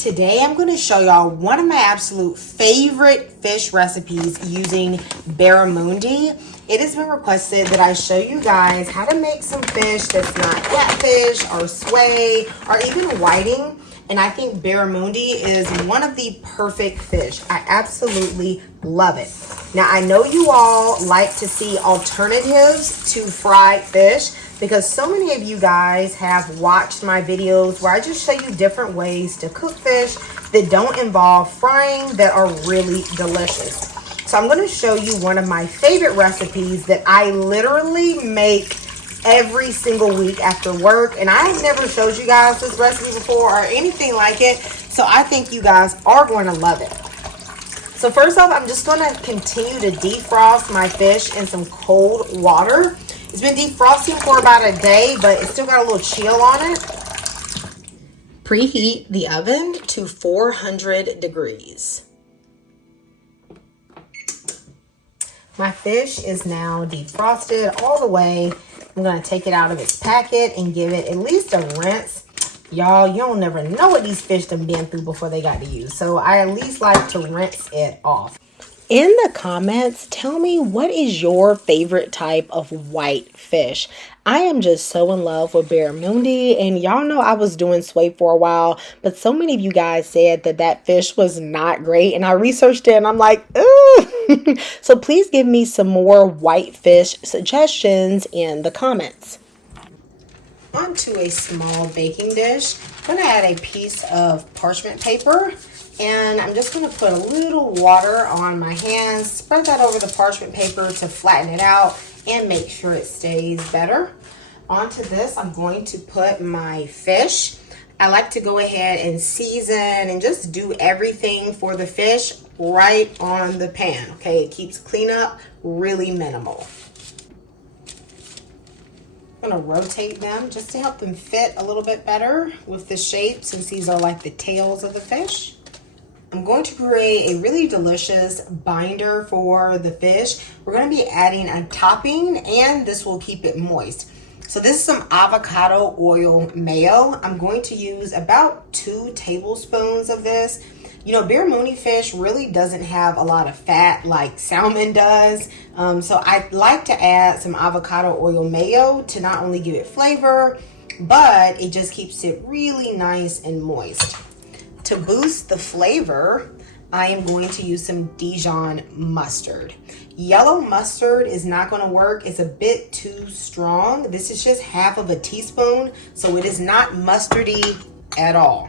Today I'm going to show y'all one of my absolute favorite fish recipes using barramundi. It has been requested that I show you guys how to make some fish that's not catfish or sway or even whiting. And I think barramundi is one of the perfect fish. I absolutely love it. Now I know you all like to see alternatives to fried fish, because so many of you guys have watched my videos where I just show you different ways to cook fish that don't involve frying that are really delicious. So I'm going to show you one of my favorite recipes that I literally make every single week after work. And I have never showed you guys this recipe before or anything like it. So I think you guys are going to love it. So first off, I'm just going to continue to defrost my fish in some cold water. It's been defrosting for about a day, but it's still got a little chill on it. Preheat the oven to 400 degrees. My fish is now defrosted all the way. I'm going to take it out of its packet and give it at least a rinse. Y'all, you don't never know what these fish done been through before they got to you. So I at least like to rinse it off. In the comments, tell me, what is your favorite type of white fish? I am just so in love with barramundi, and y'all know I was doing sway for a while, but so many of you guys said that that fish was not great, and I researched it and I'm like, ooh. So please give me some more white fish suggestions in the comments. Onto a small baking dish, I'm going to add a piece of parchment paper. And I'm just going to put a little water on my hands, spread that over the parchment paper to flatten it out and make sure it stays better. Onto this, I'm going to put my fish. I like to go ahead and season and just do everything for the fish right on the pan. Okay, it keeps cleanup really minimal. I'm going to rotate them just to help them fit a little bit better with the shape, since these are like the tails of the fish. I'm going to create a really delicious binder for the fish. We're going to be adding a topping, and this will keep it moist. So this is some avocado oil mayo. I'm going to use about 2 tablespoons of this. You know, barramundi fish really doesn't have a lot of fat like salmon does. So I like to add some avocado oil mayo to not only give it flavor, but it just keeps it really nice and moist. To boost the flavor, I am going to use some Dijon mustard. Yellow mustard is not going to work. It's a bit too strong. This is just half of a teaspoon, so it is not mustardy at all.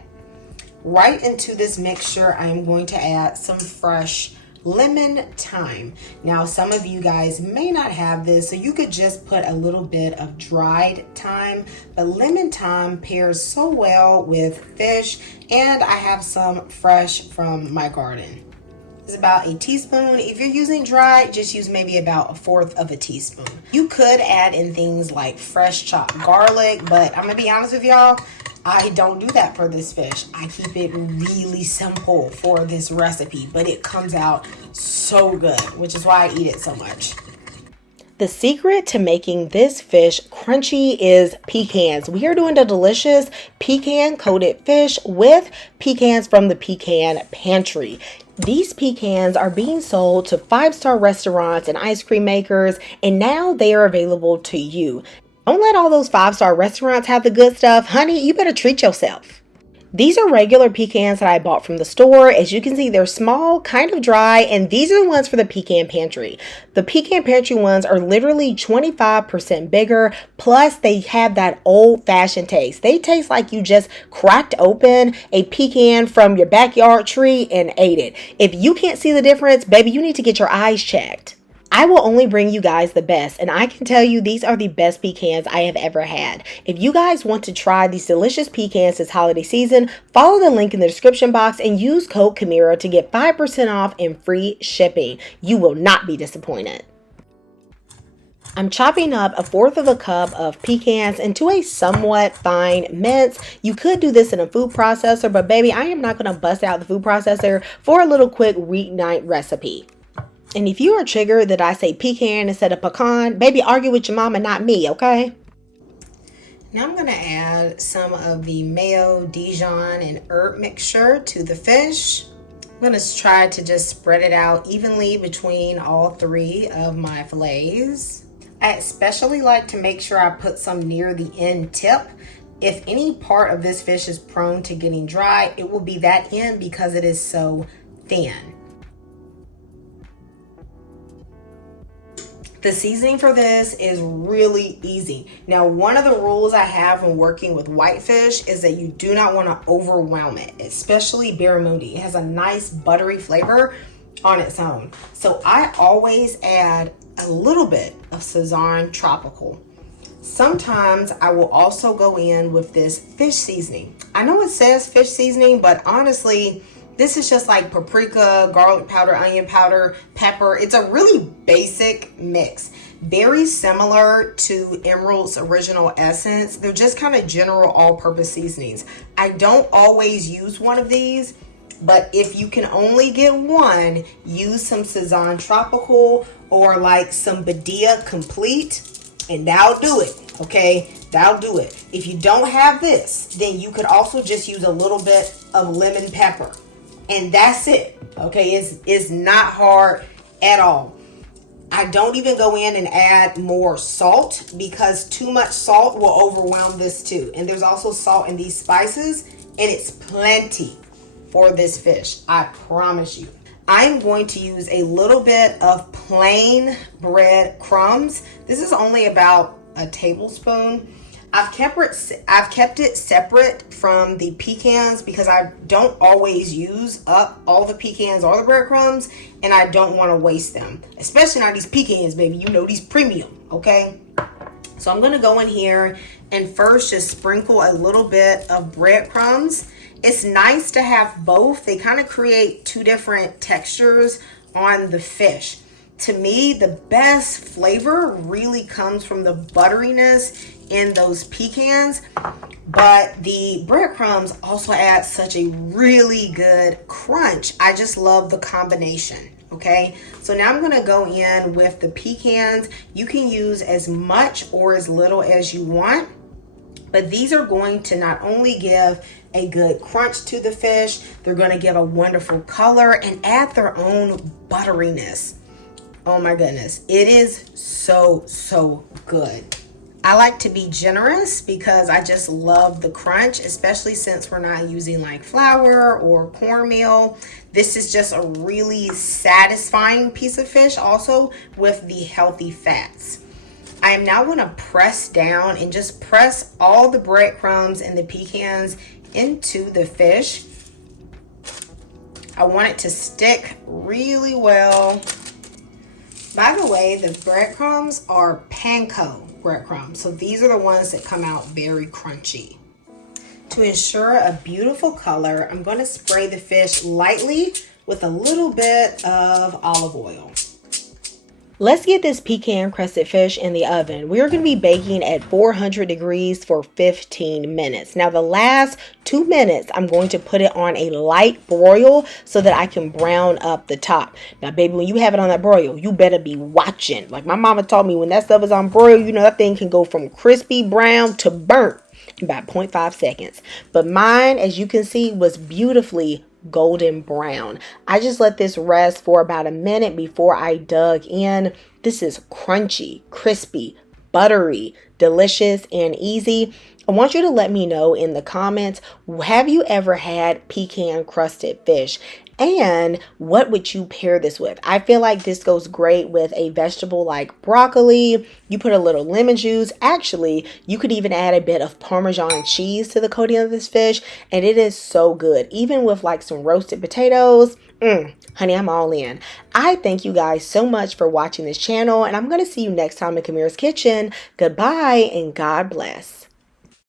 Right into this mixture, I am going to add some fresh lemon thyme. Now, some of you guys may not have this, so you could just put a little bit of dried thyme, but lemon thyme pairs so well with fish, and I have some fresh from my garden. It's about a teaspoon. If you're using dried, just use maybe about 1/4 of a teaspoon. You could add in things like fresh chopped garlic, but I'm gonna be honest with y'all, I don't do that for this fish. I keep it really simple for this recipe, but it comes out so good, which is why I eat it so much. The secret to making this fish crunchy is pecans. We are doing the delicious pecan coated fish with pecans from the Pecan Pantry. These pecans are being sold to 5-star restaurants and ice cream makers, and now they are available to you. Don't let all those 5-star restaurants have the good stuff. Honey, you better treat yourself. These are regular pecans that I bought from the store. As you can see, they're small, kind of dry, and these are the ones for the Pecan Pantry. The Pecan Pantry ones are literally 25% bigger, plus they have that old-fashioned taste. They taste like you just cracked open a pecan from your backyard tree and ate it. If you can't see the difference, baby, you need to get your eyes checked. I will only bring you guys the best, and I can tell you these are the best pecans I have ever had. If you guys want to try these delicious pecans this holiday season, follow the link in the description box and use code Camirra to get 5% off and free shipping. You will not be disappointed. I'm chopping up 1/4 of a cup of pecans into a somewhat fine mince. You could do this in a food processor, but baby, I am not going to bust out the food processor for a little quick weeknight recipe. And if you are triggered that I say pecan instead of pecan, baby, argue with your mama, not me, okay? Now I'm going to add some of the mayo, Dijon, and herb mixture to the fish. I'm going to try to just spread it out evenly between all three of my fillets. I especially like to make sure I put some near the end tip. If any part of this fish is prone to getting dry, it will be that end because it is so thin. The seasoning for this is really easy. Now, one of the rules I have when working with whitefish is that you do not want to overwhelm it, especially barramundi. It has a nice buttery flavor on its own. So I always add a little bit of sazon tropical. Sometimes I will also go in with this fish seasoning. I know it says fish seasoning, but honestly, this is just like paprika, garlic powder, onion powder, pepper. It's a really basic mix. Very similar to Emerald's original essence. They're just kind of general all-purpose seasonings. I don't always use one of these, but if you can only get one, use some Sazon Tropical or like some Badia Complete, and that'll do it, okay? That'll do it. If you don't have this, then you could also just use a little bit of lemon pepper. And that's it, okay? It's not hard at all. I don't even go in and add more salt because too much salt will overwhelm this too. And there's also salt in these spices, and it's plenty for this fish, I promise you. I'm going to use a little bit of plain bread crumbs. This is only about a tablespoon. I've kept it separate from the pecans because I don't always use up all the pecans or the breadcrumbs, and I don't want to waste them, especially not these pecans, baby. You know, these premium, okay? So I'm going to go in here and first just sprinkle a little bit of breadcrumbs. It's nice to have both. They kind of create two different textures on the fish. To me, the best flavor really comes from the butteriness in those pecans, but the breadcrumbs also add such a really good crunch. I just love the combination, okay? So now I'm gonna go in with the pecans. You can use as much or as little as you want, but these are going to not only give a good crunch to the fish, they're gonna give a wonderful color and add their own butteriness. Oh my goodness, it is so good. I like to be generous because I just love the crunch, especially since we're not using like flour or cornmeal. This is just a really satisfying piece of fish also with the healthy fats. I am now going to press down and just press all the breadcrumbs and the pecans into the fish. I want it to stick really well. By the way, the breadcrumbs are panko breadcrumbs. So these are the ones that come out very crunchy. To ensure a beautiful color, I'm going to spray the fish lightly with a little bit of olive oil. Let's get this pecan crusted fish in the oven. We're going to be baking at 400 degrees for 15 minutes. Now the last 2 minutes, I'm going to put it on a light broil so that I can brown up the top. Now baby, when you have it on that broil, you better be watching. Like my mama told me, when that stuff is on broil, you know that thing can go from crispy brown to burnt in about 0.5 seconds. But mine, as you can see, was beautifully golden brown. I just let this rest for about a minute before I dug in. This is crunchy, crispy, buttery, delicious, and easy. I want you to let me know in the comments, have you ever had pecan crusted fish? And what would you pair this with? I feel like this goes great with a vegetable like broccoli. You put a little lemon juice. Actually, you could even add a bit of Parmesan cheese to the coating of this fish, and it is so good. Even with like some roasted potatoes. Honey, I'm all in. I thank you guys so much for watching this channel, and I'm going to see you next time in Camirra's Kitchen. Goodbye, and God bless.